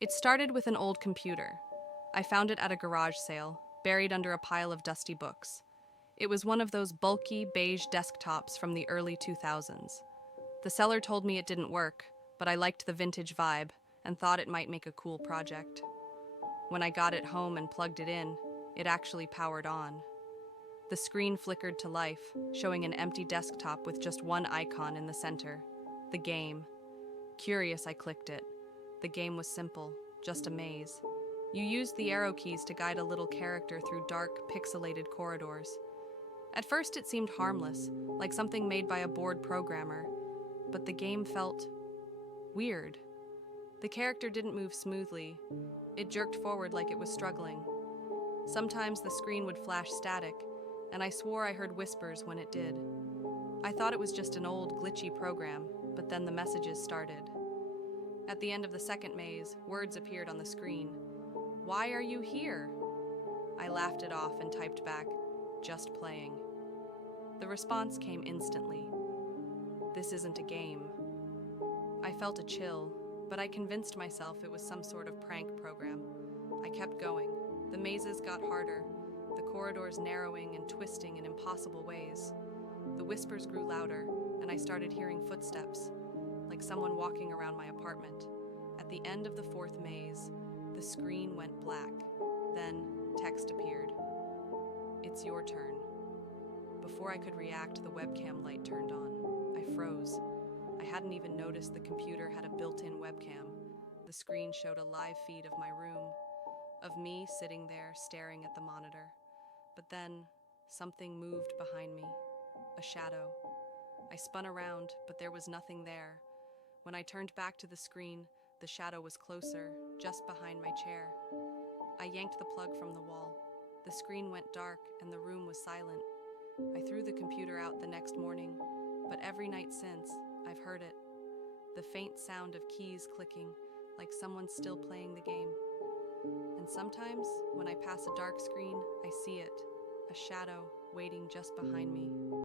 It started with an old computer. I found it at a garage sale, buried under a pile of dusty books. It was one of those bulky, beige desktops from the early 2000s. The seller told me it didn't work, but I liked the vintage vibe and thought it might make a cool project. When I got it home and plugged it in, it actually powered on. The screen flickered to life, showing an empty desktop with just one icon in the center: the game. Curious, I clicked it. The game was simple, just a maze. You used the arrow keys to guide a little character through dark, pixelated corridors. At first it seemed harmless, like something made by a bored programmer, but the game felt weird. The character didn't move smoothly. It jerked forward like it was struggling. Sometimes the screen would flash static, and I swore I heard whispers when it did. I thought it was just an old, glitchy program, but then the messages started. At the end of the second maze, words appeared on the screen. "Why are you here?" I laughed it off and typed back, "Just playing." The response came instantly. "This isn't a game." I felt a chill, but I convinced myself it was some sort of prank program. I kept going. The mazes got harder, the corridors narrowing and twisting in impossible ways. The whispers grew louder, and I started hearing footsteps, like someone walking around my apartment. At the end of the fourth maze, the screen went black. Then, text appeared. "It's your turn." Before I could react, the webcam light turned on. I froze. I hadn't even noticed the computer had a built-in webcam. The screen showed a live feed of my room, of me sitting there staring at the monitor. But then, something moved behind me. A shadow. I spun around, but there was nothing there. When I turned back to the screen, the shadow was closer, just behind my chair. I yanked the plug from the wall. The screen went dark, and the room was silent. I threw the computer out the next morning, but every night since, I've heard it. The faint sound of keys clicking, like someone's still playing the game. And sometimes, when I pass a dark screen, I see it, a shadow waiting just behind me.